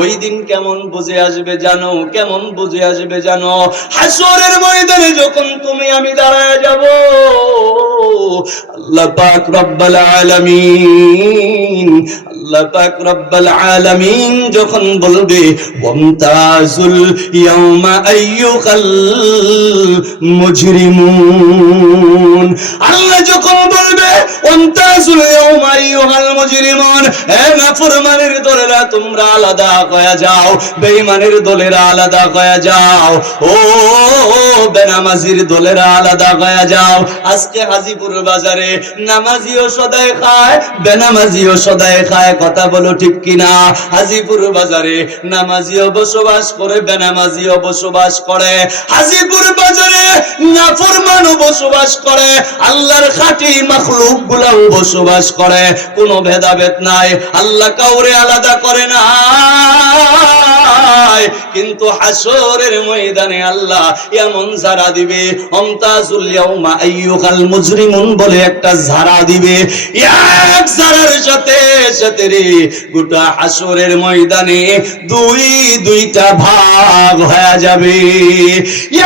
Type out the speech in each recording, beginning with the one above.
ওই দিন কেমন বুঝে আসবে জানো, কেমন বুঝে আসবে জানো? হাসরের ময়দানে যখন তুমি আমি দাঁড়ায় যাব, আল্লাহ পাক রব্বুল আলামিন, আল্লাহ পাক রব্বুল আলামিন যখন বলবে ওয়ামতাজুল ইয়াউমা আইয়ুহাল মুজরিমুন, আল্লাহ যখন বলবে ওয়ামতাজুল ইয়াউমা আইয়ুহাল মুজরিমুন, হে নাফরমানের দলেরা তোমরা আলাদা হয়ে যাও, বেঈমানের দলেরা আলাদা হয়ে যাও, ও বেনামাজির দলেরা আলাদা হয়ে যাও। আজকে হাজীপুর বাজারে নামাজিও সদাই খায়, বেনামাজিও সদাই খায়, কথা বলো ঠিক কিনা? হাজীপুর বাজারে নামাজিও বসবাস করে, বেনামাজিও বসবাস করে, হাজীপুর বাজারে নাফরমানও বসবাস করে, আল্লাহর খাঁটি মাখলুক গুলাও বসবাস করে, কোনো ভেদাভেদ নাই, আল্লাহ কাউরে আলাদা করে না। কিন্তু হাসরের ময়দানে আল্লাহ এমন ঝাড়া দিবে, আমতাজুল ইয়াউমা আইয়ুহাল মুজরিমুন বলে একটা ঝাড়া দিবে, এক ঝাড়ার সাথে সাথে রে গোটা হাসরের ময়দানে দুইটা ভাগ হয়ে যাবে।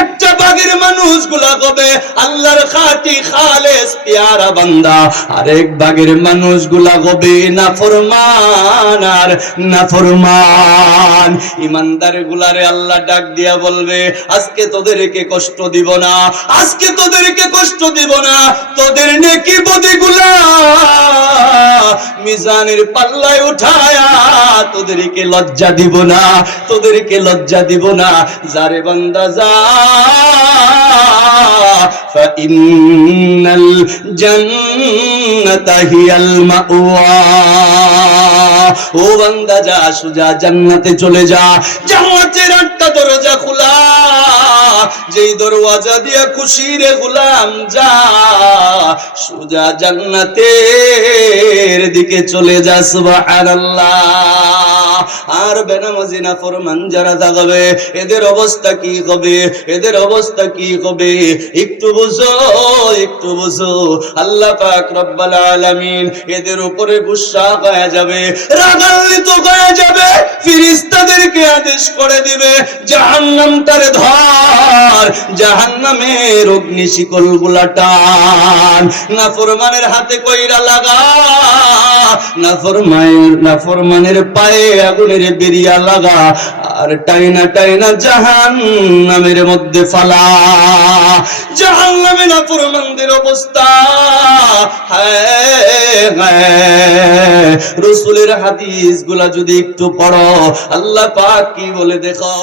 একটা ভাগের মানুষগুলা হবে আল্লাহর খাঁটি খালেস পেয়ারা বান্দা, আরেক ভাগের মানুষগুলা হবে নাফরমান আর নাফরমান। ইমানদার গুলারে আল্লাহ ডাক দিয়া বলবে আজকে তোদেরকে কষ্ট দিব না, আজকে তোদেরকে কষ্ট দিব না, তোদের নেকি বদিগুলা মিজানের পাল্লায় উঠায়া তোদেরকে লজ্জা দিব না, তোদেরকে লজ্জা দিব না। যারে বান্দা যা ফাইন্নাল জান্নাতা হিয়াল মাওয়া, ও বান্দা যা সোজা জান্নাতে চলে যা। জান্নাতের আটটা দরজা খোলা, যেই দরওয়াজা দিয়া খুশি রে গোলাম যা, সোজা জান্নাতের দিকে চলে যা। সুবহানাল্লাহ। আর বেনামাজি নাফরমান যারা থাকবে এদের অবস্থা কি হবে, এদের অবস্থা কি হবে? একটু বুঝো, একটু বুঝো। আল্লাহ পাক রব্বুল আলামিন এদের উপরে গুসা হয়ে যাবে, রাগান্বিত হয়ে যাবে, ফেরেশতাদেরকে আদেশ করে দিবে জাহান্নামটারে ধর, জাহান্নামের অগ্নি শিকল গুলা টান, নাফরমানের হাতে কইরা লাগা, নাফরমানের পায়ে আগুনের বেরিয়া লাগা, আর টাইনা টাইনা জাহান্নামের মধ্যে ফালা। জাহান্নামে নাফরমানদের অবস্থা, রাসূলের হাদিস গুলা যদি একটু পড়ো, আল্লাহ পাক কি বলে দেখো।